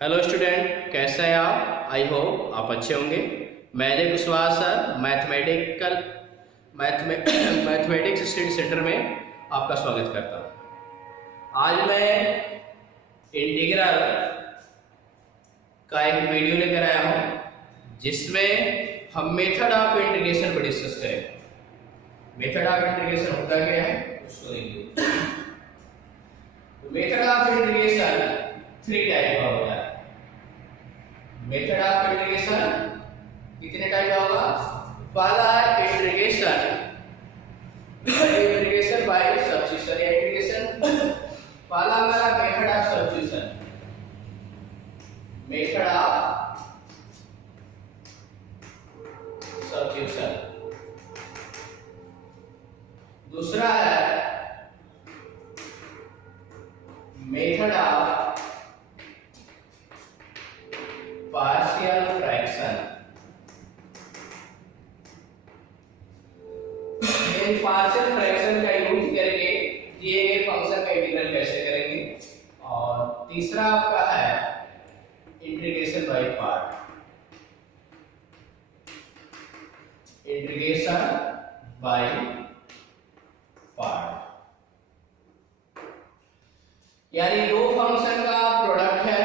Hello student, कैसे हैं आप? आई होप आप अच्छे होंगे। मैं Ajay Kushwaha sir mathematics study centre में आपका स्वागत करता हूँ। आज मैं इंटीग्रल का एक वीडियो लेकर आया हूँ जिसमें हम मेथड ऑफ इंटीग्रेशन पर डिस्कस करेंगे। मेथड ऑफ इंटीग्रेशन होता क्या है उसको देखिए। मेथड ऑफ इंटीग्रेशन 3 टाइप का होता है। मेथड ऑफ इंटीग्रेशन कितने टाइप का होगा? पहला है इंटीग्रेशन बाय सब्स्टिट्यूशन या इंटीग्रेशन। पहला हमारा method of substitution, method of substitution. दूसरा है method of partial fraction. Partial fraction का यूज करके दिए गए फंक्शन का इंटीग्रल कैसे करेंगे। और तीसरा आपका है integration by part. Integration by part यानी दो फंक्शन का प्रोडक्ट है,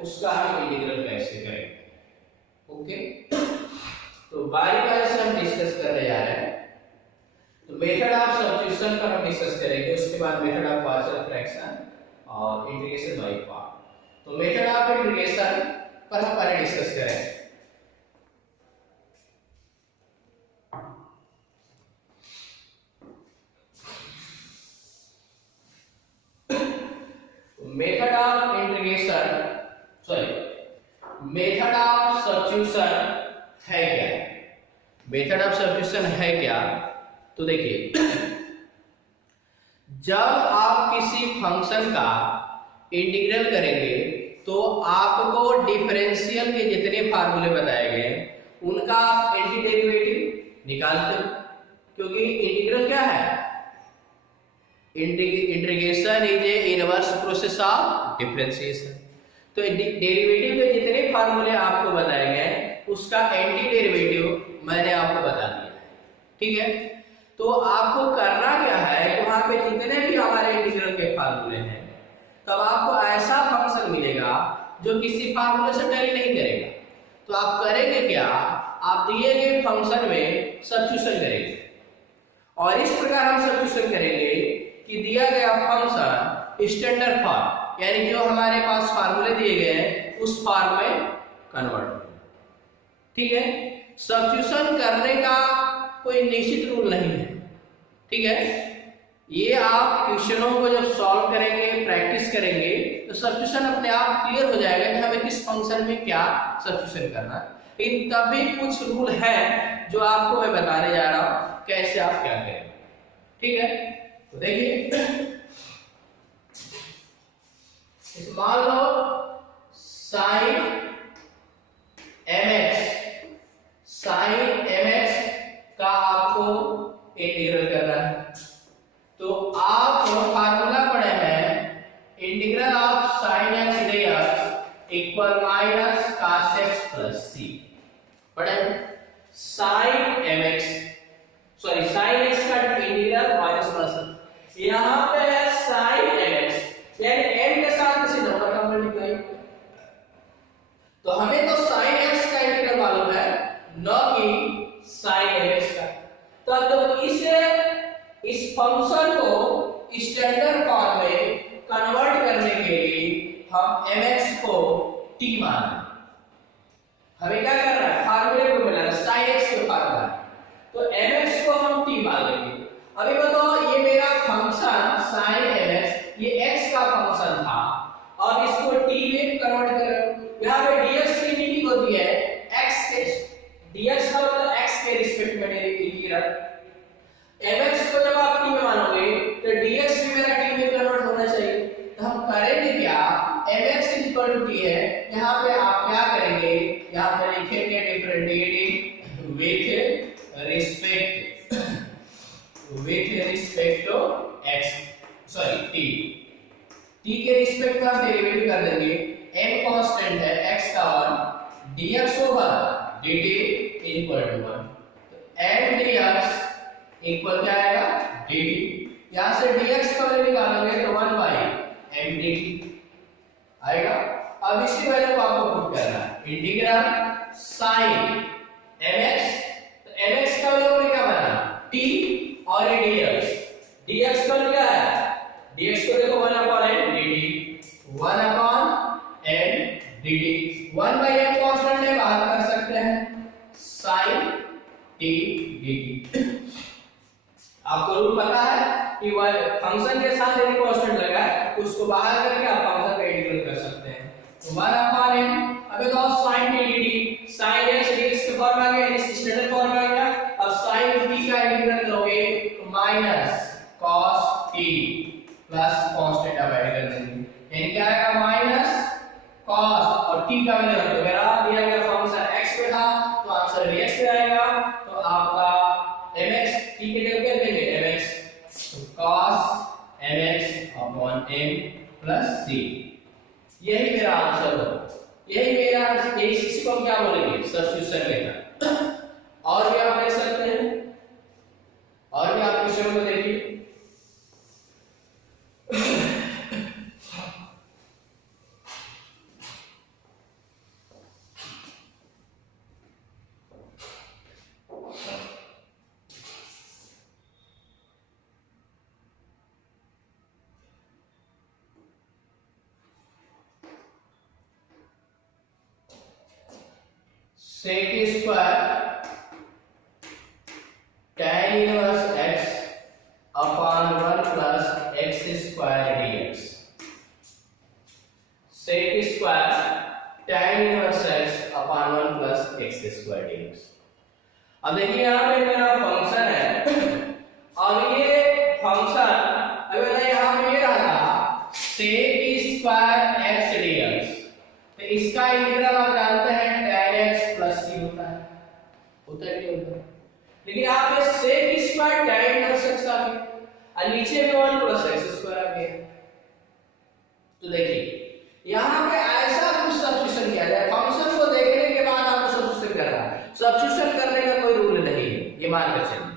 उसका हम इंटीग्रल कैसे करेंगे। ओके, तो बारी बारी से हम डिस्कस करने जा रहे हैं। तो मेथड ऑफ सब्स्टिट्यूशन पर हम डिस्कस करेंगे, उसके बाद मेथड ऑफ पार्शियल फ्रैक्शन और इंटीग्रेशन बाय पार्ट। तो मेथड ऑफ इंटीग्रेशन पर हम पहले डिस्कस करेंगे। Method of integration method of substitution है क्या? मेथड ऑफ सब्स्टिट्यूशन है क्या? तो देखिए, जब आप किसी फंक्शन का इंटीग्रल करेंगे तो आपको डिफरेंशियल के जितने फार्मूले बताए गए उनका आप एंटी डेरिवेटिव निकालते हो, क्योंकि इंटीग्रल क्या है? Integration is A inverse process of differentiation. तो डेरिवेटिव के जितने फार्मूले आपको बताए गए उसका एंटी डेरिवेटिव मैंने आपको बता दिया है, ठीक है। तो आपको करना क्या है, वहां पे जितने भी हमारे इंटीग्रल के फार्मूले हैं तब आपको ऐसा फंक्शन मिलेगा जो किसी फार्मूले से टैली नहीं करेगा। तो आप करेंगे क्या, आप दिए गए फंक्शन में सब्स्टिट्यूशन करेंगे। और इस प्रकार हम सब्स्टिट्यूशन करेंगे कि दिया गया फंक्शन स्टैंडर्ड फॉर्म यानी जो हमारे पास फार्मूले दिए गए हैं उस फॉर्म में कन्वर्ट हो, ठीक है। सब्स्टिट्यूशन करने का कोई निश्चित रूल नहीं है, ठीक है। ये आप क्वेश्चनों को जब सॉल्व करेंगे, प्रैक्टिस करेंगे तो सब्स्टिट्यूशन अपने आप क्लियर हो जाएगा कि हमें किस फंक्शन में क्या सब्स्टिट्यूशन करना है। लेकिन तभी कुछ रूल हैं जो आपको मैं बताने जा रहा हूं कैसे आप क्या करें, ठीक है। तो देखिए, मान लो sin mx का आपको इंटीग्रल करना है। तो आप फार्मूला पढ़े हैं integral of sin x dx equal minus cos x plus c पढ़े। sin x का इंटीग्रल माइनस प्लस, यहाँ पे है sin mx यानी m के साथ किसी नंबर का मल्टीप्लाई। तो हमें तो sin x का इंटीग्रल मालूम है, न कि sin mx का। तो अब इस फंक्शन को स्टैंडर्ड फॉर्म में कन्वर्ट करने के लिए हम mx को t मान, हमें क्या करना है, फार्मूले को मिलाना, sin x के फार्मूला। तो mx को हम t मान लेंगे। अभी बताओ, ये मेरा फंक्शन sin mx ये x का फंक्शन था और इसको t में कन्वर्ट कर, यहां पे dx की मीनिंग होती है x के, dx का मतलब x के रिस्पेक्ट में इंटीग्रल। mx को जब आप t में मानोगे तो dx भी मेरा t में कन्वर्ट होना चाहिए। तो हम करेंगे क्या, mx t है, यहां पे आप क्या करेंगे, यहां पे लिखेंगे differentiating with respect to x t के रिस्पेक्ट में आप डेरिवेटिव कर देंगे। m कांस्टेंट है x का 1 dx over dt equal to 1, तो m dx इक्वल क्या आएगा dt, यहां से dx का वैल्यू निकालोगे तो 1 बाई m dt आएगा। अब इसी वैल्यू को आपको पुट करना है, इंटीग्रल sin mx, तो mx का वैल्यू क्या बना t और ये dx का क्या है, dx को देखो 1 upon m dt, 1 upon m dt, 1 by m constant है बाहर कर सकते हैं sin t dt। आपको रूल पता है कि फंक्शन के साथ यदि कांस्टेंट लगा है उसको बाहर करके आप फंक्शन का इंटीग्रल कर सकते हैं, तो 1 upon m, अब तो sin t dt, sin x dx के फॉर्म में आ गया, इस स्टैंडर्ड फॉर्म में आ गया। अब sin t का इंटीग्रल करोगे तो minus cos t plus constant आप ऐड कर देंगे, यानी क्या आएगा माइनस cos और t का वैल्यू रखो, अगर आप दिया गया फंक्शन x पे था तो आंसर dx पे आएगा, तो आपका mx t के जगह क्या देंगे mx, तो cos mx upon m plus c, यही मेरा आंसर होगा, यही मेरा इसी को क्या बोलेंगे सब्स्टिट्यूशन मेथड। और भी आप देख सकते हैं, और भी आप क्वेश्चन को देखिए, sec square tan inverse x upon 1 plus x square dx, sec square tan inverse x upon 1 plus x square dx। अब देखिए यहाँ पे मेरा फंक्शन है, अब ये फंक्शन अगर यहाँ पे ये रहा sec स्क्वायर x dx, तो इसका इंटीग्रल आप जानते हैं tan x प्लस c होता है कि नहीं होता, लेकिन यहाँ पे sec square tan inverse x आ गया और नीचे में 1 प्लस x स्क्वायर आ गया। तो देखिए यहाँ पे ऐसा कुछ सब्स्टिट्यूशन किया जाए, फंक्शन को देखने के बाद आपको सब्स्टिट्यूशन करना है, सब्स्टिट्यूशन करने का कोई रूल नहीं है, ये मान कर चलिए।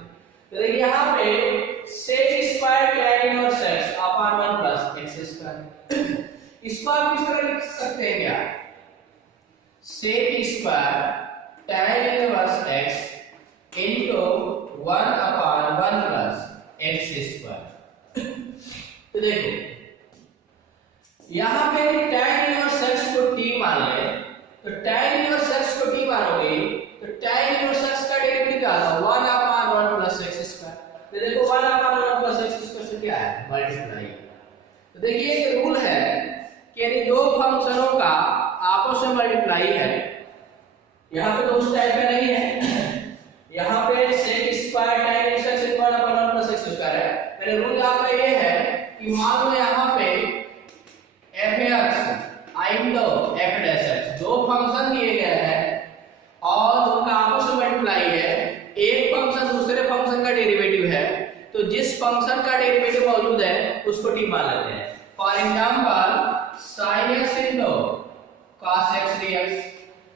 तो देखिए यहाँ पे sec square tan inverse x upon 1 plus x square, इसको आप किस तरह लिख सकते हैं, क्या sec square tan inverse x into 1 upon 1 plus x square. तो देखो यहाँ पे tan इनवर्स x को t मान ले, तो tan इनवर्स x को t मानोगे तो tan इनवर्स x का डेरिवेटिव क्या होगा 1 upon 1 plus x स्क्वायर, तो देखो 1 upon 1 plus x स्क्वायर से क्या है मल्टीप्लाई। तो देखिए एक रूल है कि यदि दो फंक्शनों का आपस में मल्टीप्लाई है, यहाँ पे तो उस टाइप का नहीं है, यहाँ पे sec square tan inverse x equal 1 upon 1 plus x square है, मेरा रूल आपका ये है कि मान लो यहाँ पे fx आई लो f डैश x दो फंक्शन दिए गए हैं और उनका आपस में मल्टीप्लाई है, एक फंक्शन दूसरे फंक्शन का डेरिवेटिव है, तो जिस फंक्शन का डेरिवेटिव मौजूद है उसको t मान लेते हैं। For example sin x into cos x dx,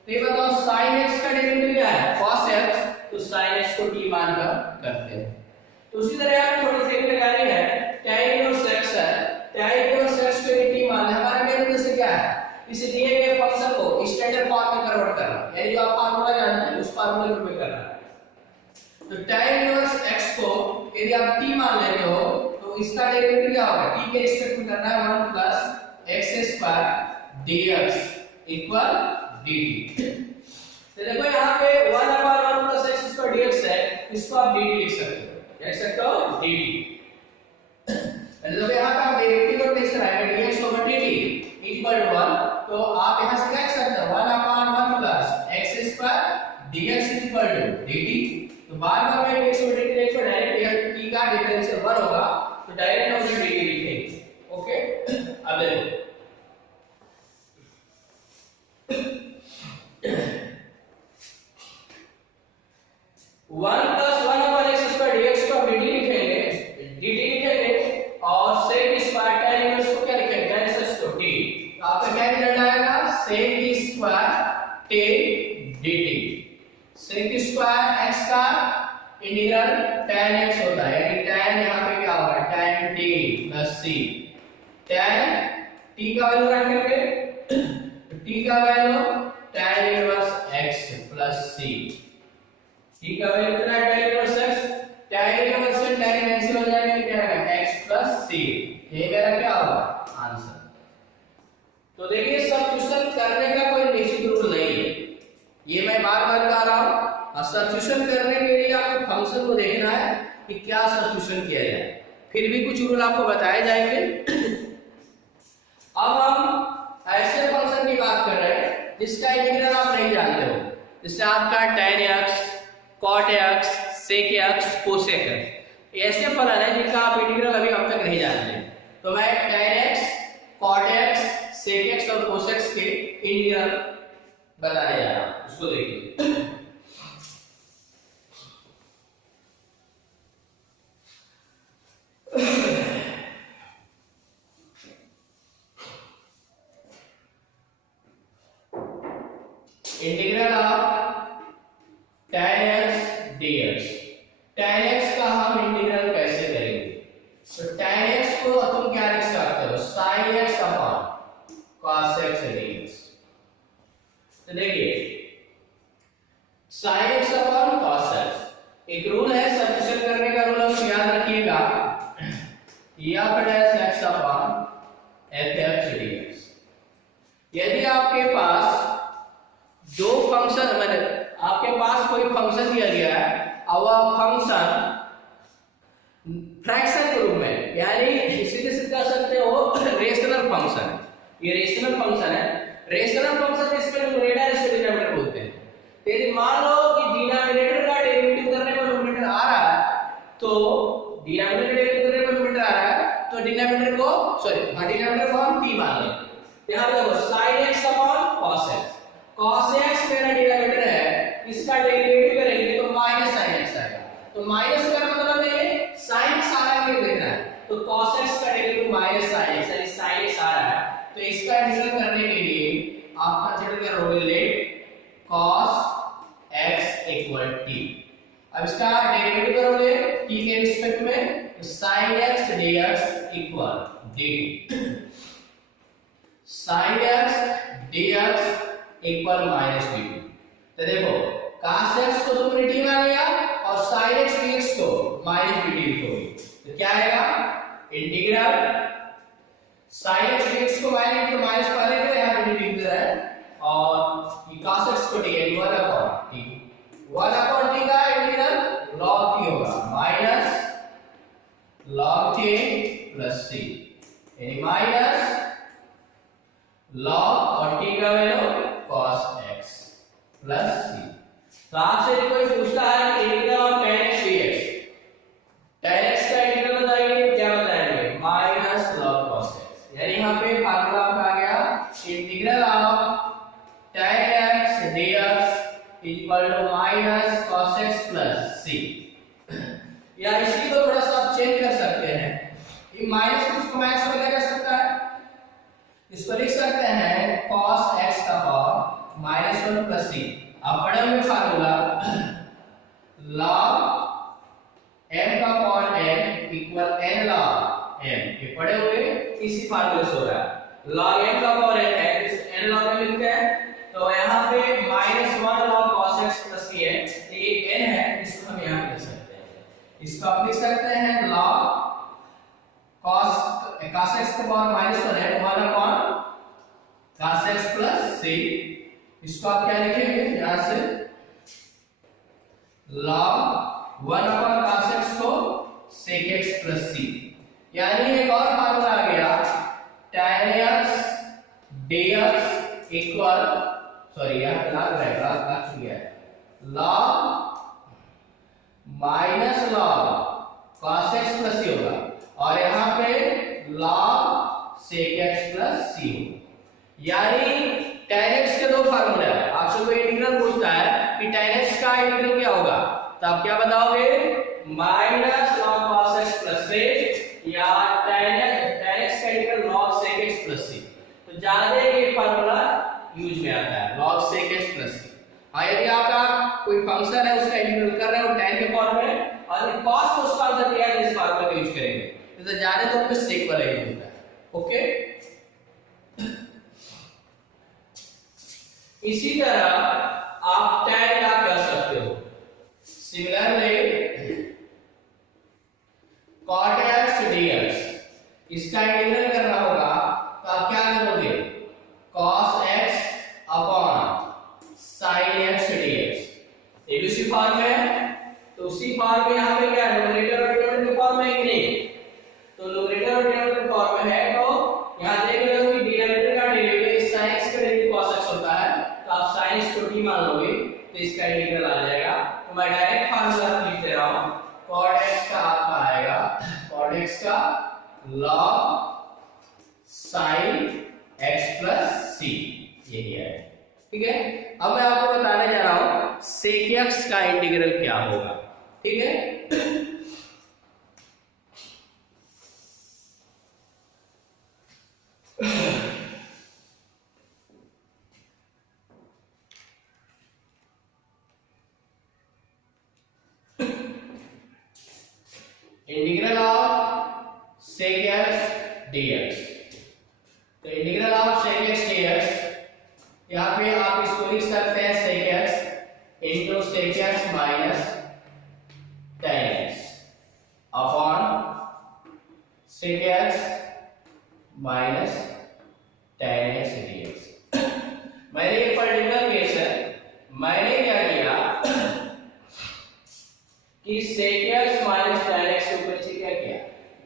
तो ये बताओ sin x का डेरिवेटिव क्या है cos x, तो sin x को t मानकर करते हैं। तो उसी तरह आप थोड़ी सी लगानी है tan इनवर्स x है, tan इनवर्स x को t मान है, हमारा मेन उद्देश्य क्या है इसे दिए गए फंक्शन को स्टैंडर्ड फॉर्म में कन्वर्ट करना, यानी जो आप फार्मूला जानते हैं उस फार्मूले में करना है। तो tan इनवर्स x को यदि आप t मान लेते हो तो इसका डेरिवेटिव क्या होगा t के रिस्पेक्ट में करना है 1 plus x square dx equal dt। तो देखो यहाँ पे 1 upon 1 plus x square dx है, इसको आप dt लिख सकते हो dt। मतलब यहाँ का डेरिवेटिव को टेस्ट कराएंगे dx over dt equal to 1, तो आप यहाँ से क्या लिख सकते हो 1 upon 1 plus x square dx equal to dt। तो बाद में हमें dx over dt लिखो, डायरेक्ट यहाँ t का डिफरेंशियल 1 होगा तो डायरेक्ट हम dt लिखेंगे। ओके अब देखो 1 plus 1 upon x square dx को dt लिखेंगे और sec स्क्वायर tan इनवर्स को क्या लिखेंगे tan इनवर्स को t, आपका क्या रिजल्ट आएगा, sec square t dt। sec square x का इंटीग्रल tan x होता है, यानी tan यहाँ पे क्या होगा, tan t plus c। tan t का वैल्यू रख करके t का value tan inverse x plus c। t का वैल्यू कितना है, tan inverse x, tan inverse से tan कैंसिल हो जाएगा, क्या आएगा x प्लस c। ये मेरा क्या होगा आंसर। तो देखिए सब्स्टिट्यूशन करने का कोई निश्चित रूल नहीं है, ये मैं बार बार बता रहा हूं। सब्स्टिट्यूशन करने के लिए आपको फंक्शन को देखना है कि क्या सब्स्टिट्यूशन किया जाए, फिर भी कुछ रूल आपको बताए जाएंगे। अब हम ऐसे फंक्शन की बात कर रहे हैं जिसका इंटीग्रल आप नहीं जानते हो, जैसे आपका tan x, cot x, sec x, cosec x, ऐसे फलन है जिनका आप इंटीग्रल अभी अब तक नहीं जानते। तो मैं tan x, cot x, sec x और cos x के इंटीग्रल बताने जा रहा हूं, उसको देखिए। Integral of tan x dx। tan x का हम इंटीग्रल कैसे करेंगे, तो tan x को तुम क्या लिख सकते हो, sin x upon cos x dx। तो देखिए sin x upon cos x, एक रूल है सब्स्टिट्यूशन करने का रूल, हम याद रखिएगा, f dash x upon f dx। यदि आपके पास दो फंक्शन, मतलब आपके पास कोई फंक्शन दिया गया है और वह फंक्शन फ्रैक्शन के रूप में, यानी सीधे सीधे कह सकते हो रेशनल फंक्शन, ये रेशनल फंक्शन है। रेशनल फंक्शन इसमें न्यूमरेटर इसको डिनोमिनेटर बोलते हैं। तो यदि मान लो कि डिनोमिनेटर का डेरिवेटिव करने पर न्यूमरेटर आ रहा है, तो डिनोमिनेटर डेरिवेटिव करने पर न्यूमरेटर आ रहा है, तो डिनोमिनेटर को डिनोमिनेटर को हम t मान लेंगे। यहां देखो sin x upon cos x, cos x मेरा डिनोमिनेटर है, इसका डेरिवेटिव करेंगे तो माइनस sin x आएगा। तो माइनस का मतलब है ये sin x आ रहा है, ये देखना है, तो cos x का डेरिवेटिव माइनस sin x, यानी sin x आ रहा है। तो इसका इंटीग्रल करने के लिए आप कंसीडर करोगे let cos x equal t। अब इसका डेरिवेटिव करोगे t के रिस्पेक्ट में, तो sin x dx equal dt। sin x dx equal minus dt। तो देखो cos x को तुमने t मान लिया और sin x dx को माइनस dt लिखोगे, तो क्या आएगा, इंटीग्रल sin x dx को माइनस पहले के यहां पे dt लिख रहा है, और ये cos x को t यानी 1/t का इंटीग्रल log t होगा, minus log t plus c, यानी माइनस log और t का value cos x plus c। तो आपसे कोई पूछता है कि integral of tan x dx, tan x का इंटीग्रल बताइए, क्या बताएंगे, माइनस log cos x, यानी यहां पे फार्मूला आपका आ गया integral of tan x dx equal to minus cos x plus c। या इसी को थोड़ा सा आप चेंज कर सकते हैं, ये माइनस को इसको माइनस में क्या कर सकता है, इसको लिख सकते हैं cos x का पावर -1 प्लस c। अब पढ़े हुए फार्मूला log m का power n equal n log m, ये पढ़े हुए इसी फार्मूले से हो रहा है। log m का पावर n है, इस n log m लिखते हैं, तो यहाँ पे -1 log cos x plus c है, तो ये n है, इसको हम यहाँ पे लिख सकते हैं, इसको आप लिख सकते हैं log cos x का पावर -1 है, 1/cos x प्लस c। इसको आप क्या लिखेंगे, यहां से log 1/cos x को sec x प्लस c, यानी एक और फार्मूला आ गया tan x dx equal, sorry यहां लग रहेगा, लग गया है, log minus log cos x plus c होगा, और यहां पे log sec x plus c होगा। यानी tan x के दो फार्मूले हैं, आपसे कोई इंटीग्रल पूछता है कि tan x का इंटीग्रल क्या होगा, तो आप क्या बताओगे, minus log cos x plus c या tan x का integral log sec x plus c। तो ज्यादा ये फार्मूला यूज में आता है log sec x plus c। हाँ, यदि आपका कोई फंक्शन है उसका इंटीग्रल कर रहे हो tan के फॉर्म में और cos को उसका आंसर दिया है, इस फार्मूला का यूज करेंगे। तो ज्यादा तो आपका sec वाला यूज होता है। ओके, इसी तरह आप tan क्या कर सकते हो, सिमिलरली cot x dx इसका इंटीग्रल करना होगा तो आप क्या करोगे, cos x upon sin x dx। ये भी उसी फॉर्म में है, तो उसी फॉर्म में यहाँ पे क्या है, न्यूमरेटर और डिनोमिनेटर के फॉर्म में है कि नहीं, तो न्यूमरेटर और डिनोमिनेटर के फॉर्म में है। तो यहाँ देख रहे हो कि डिनोमिनेटर का डेरिवेटिव sin x का डेरिवेटिव cos x होता है, तो आप sin x को t मान लोगे तो इसका इंटीग्रल आ जाएगा। तो मैं डायरेक्ट फार्मूला लिख दे रहा हूँ, cot x का आपका आएगा cot x का log sin x plus c, यही है। ठीक है, अब मैं आपको बताने जा रहा हूं sec x का इंटीग्रल क्या होगा। ठीक है, integral of sec x dx। तो integral of sec x dx, यहाँ पे आप इसको लिख सकते हैं sec x into sec x minus tan x upon sec x minus tan x dx। मैंने एक पर्टिकुलर केस है, मैंने क्या किया कि sec x minus tan x के ऊपर से क्या किया,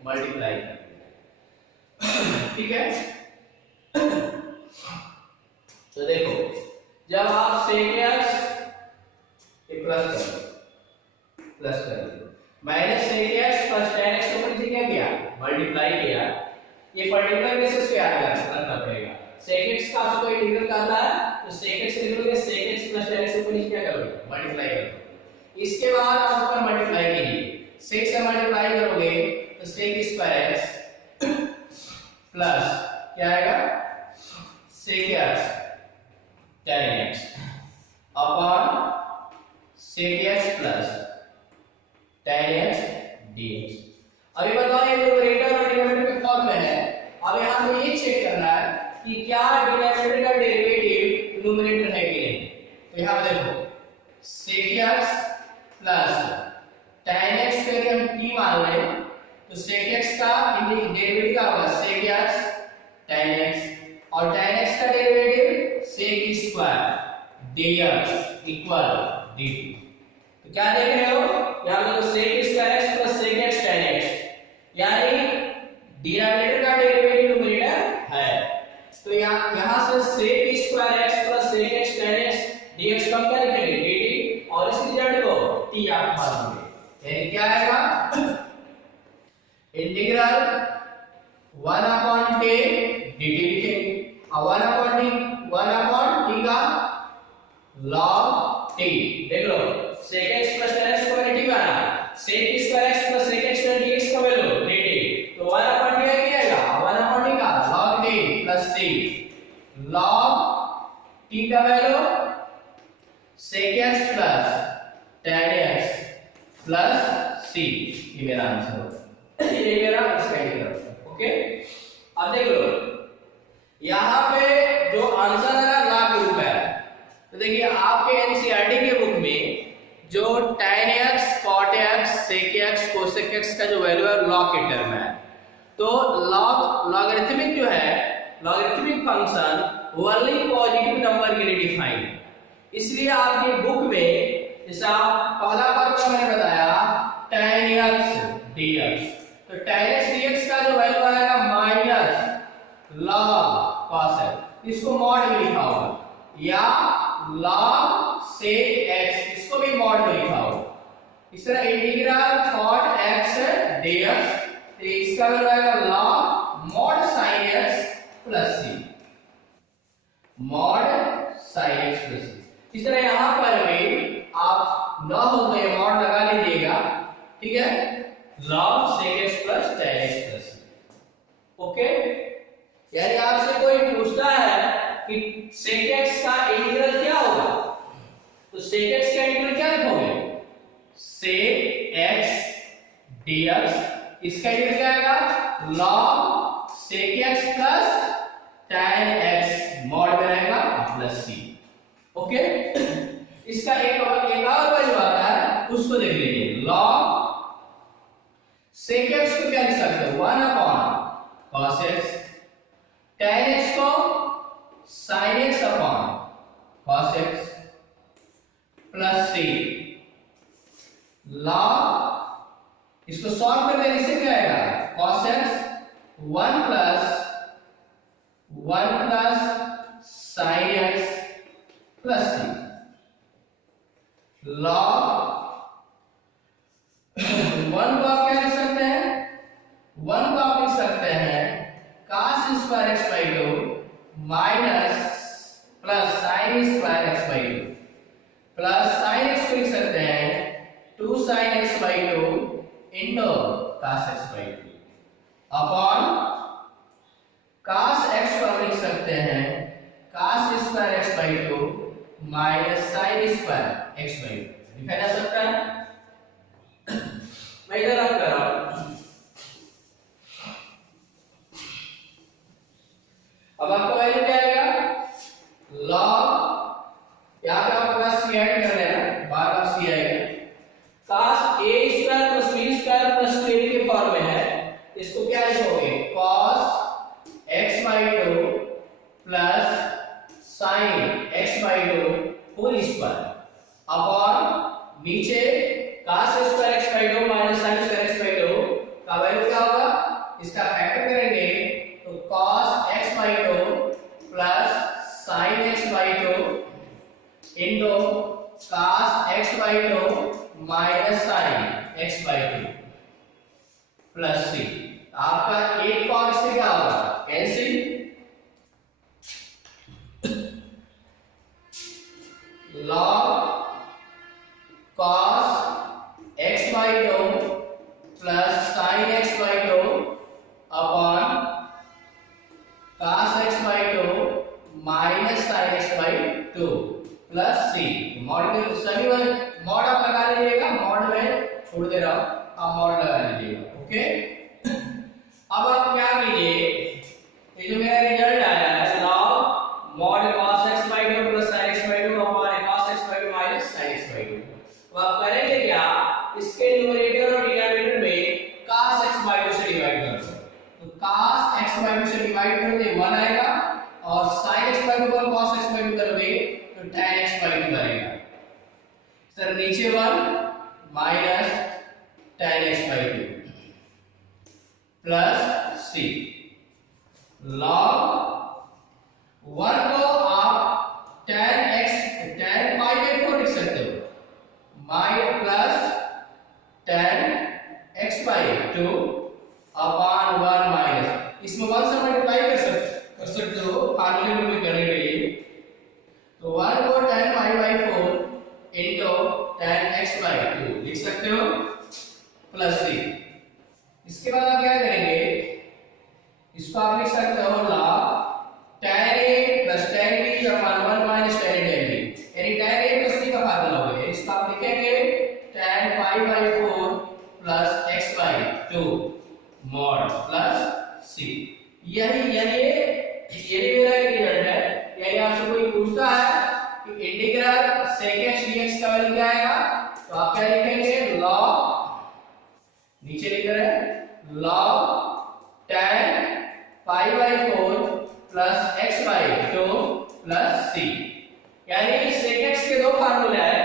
मल्टीप्लाई कर दिया। ठीक है, तो देखो जब आप sec x प्लस कर दो minus sec x plus tan x के ऊपर से क्या किया, मल्टीप्लाई किया। ये पर्टिकुलर केसेस को याद रखना पड़ेगा। sec x का आपको इंटीग्रल करना है तो sec x लिखोगे, sec x plus tan x के ऊपर क्या करोगे, मल्टीप्लाई करोगे। इसके बाद आप ऊपर मल्टीप्लाई कीजिए, sec से मल्टीप्लाई करोगे तो sec स्क्वायर x प्लस क्या आएगा, sec x tan x upon sec x plus tan x dx। अभी बताओ ये न्यूमरेटर और डिनोमिनेटर के फॉर्म में है। अब यहाँ पे ये चेक करना है कि क्या डिनोमिनेटर का डेरिवेटिव न्यूमरेटर है कि नहीं। तो यहाँ देखो sec x plus tan x को यदि हम t मान लें तो sec x का डेरिवेटिव क्या होगा, sec x tan x और tan x का derivative sec square dx equal dt। तो क्या देख रहे हो, यहां पे sec square x plus sec x tan x, यानी डिनोमिनेटर का डेरिवेटिव न्यूमरेटर है। तो यहां से sec square x plus sec x tan x dx कम क्या लिखेंगे, dt, और इस रिजल्ट को t आप मान लोगे। यानी क्या आएगा, इंटीग्रल 1 अपॉन t dt लिखेंगे और 1 अपॉन t का log t। देख लो sec x plus tan x को मैंने t माना, sec square x plus sec x tan dx का वैल्यू dt, तो 1 अपॉन t आ जाएगा 1 अपॉन t का log t plus c, log t का value sec x plus tan x plus c, ये मेरा आंसर होगा, ये मेरा इसका इंटीग्रल। ओके, अब देख लो यहाँ पे जो आंसर है ना के रूप है, तो देखिए आपके एनसीईआरटी के बुक में जो tan x, cot x, sec x, cosec x का जो वैल्यू है log के टर्म है। तो लॉगरिथमिक जो है, logarithmic function only positive number के लिए डिफाइन है। इसलिए आपकी बुक में जैसा पहला पार्ट मैंने बताया tan x dx, तो tan x dx का जो वैल्यू आएगा माइनस log cos x, इसको मॉड में लिखा होगा, या log sec x, इसको भी मॉड में लिखा होगा। इस तरह इंटीग्रल cot x dx, तो इसका वैल्यू आएगा log mod sin x plus c, mod sin x plus c। इस तरह यहां पर भी आप न हो तो ये मॉड लगा लीजिएगा। ठीक है, log sec x plus tan x plus c। Okay, यानी आपसे कोई पूछता कि sec x का इंटीग्रल क्या होगा, तो sec x का इंटीग्रल क्या लिखोगे, sec x dx, इसका इंटीग्रल क्या आएगा, log sec x plus tan x mod में रहेगा प्लस c। ओके, इसका एक और वैल्यू आता है, उसको देख लीजिए, log sec x को क्या लिख सकते हो, 1 upon cos x, tan x को sin x upon cos x plus c, log इसको सॉल्व करते हैं, इससे क्या आएगा, cos x 1 plus sin x plus c, log 1 को आप क्या लिख सकते हैं, 1 को आप लिख सकते हैं cos square x by 2 minus plus sin square x by 2 plus sin x को लिख सकते हैं 2 sin x by 2 into cos x by 2 upon cos x को हम लिख सकते हैं cos square x by 2 minus sin square x by 2 लिखा जा सकता है। मैं इधर आप कर रहा हूं, अब आपका वैल्यू क्या आएगा, log यहां पे आपको बस c ऐड कर लेना, बार बार c आएगा, cos a square plus b square plus 2ab के फॉर्म में है, इसको क्या लिखोगे, cos x by 2 plus sin x by 2 whole square upon नीचे cos square x by 2 minus sin square x by 2 का वैल्यू क्या होगा, इसका फैक्टर करेंगे तो cos x by 2 plus sin x by 2 into cos x by 2 minus sin x by 2 plus c, आपका एक cos से क्या होगा, cancel, log cos x by 2 plus sin x by 2 upon cos x by 2 minus sin x by 2 plus c, mod में सभी mod आप लगा लीजिएगा, मॉड में छोड़ दे रहा हूं, आप मॉड लगा लीजिएगा। ओके, अब आप क्या कीजिए, ये जो मेरा रिजल्ट आया है log mod cos x by 2 plus sin x by 2 upon cos x by 2 minus sin x by 2, तो आप करेंगे क्या, इसके न्यूमरेटर और डिनोमिनेटर में cos x बाई 2 से डिवाइड कर दो, तो cos x बाई 2 से डिवाइड करोगे 1 आएगा और sin x बाई 2 पर cos x बाई 2 करोगे तो tan x बाई 2 बनेगा, सर नीचे 1 minus tan x by 2 plus c, log 1 को आप tan पाई बाई 4 लिख सकते हो, minus plus tan x by 2 upon 1 minus, इसमें 1 से मल्टीप्लाई कर सकते हो फार्मूले में करने के लिए, तो 1 को tan pi by 4 into tan x by 2 लिख सकते हो प्लस c। इसके बाद आप क्या करेंगे, इसको आप लिख सकते हो log tan a plus tan b upon 1 minus tan a tan b, यानी tan a प्लस b का फार्मूला होगा, इसको आप लिखेंगे tan pi by 4 plus x by 2 mod plus c। यही मेरा रिजल्ट है, यानी आपसे कोई पूछता है कि इंटीग्रल sec x dx का वैल्यू क्या आएगा, तो आप क्या लिखेंगे, log नीचे लिख रहे हैं log tan pi by 4 plus x by 2 plus c, यानी sec x के दो फार्मूले हैं,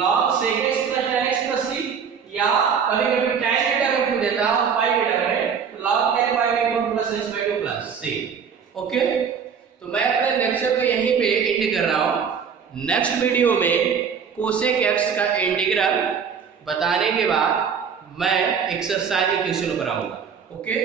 log sec x plus tan x plus c, या कभी-कभी tan के टर्म में देता हूं पाई के टर्म में log tan pi by 4 plus x by 2 plus c। Okay, तो मैं अपने लेक्चर को यहीं पे एंड कर रहा हूं, नेक्स्ट वीडियो में cosec x का इंटीग्रल बताने के बाद मैं एक्सरसाइज क्वेश्चन बनाऊंगा। ओके।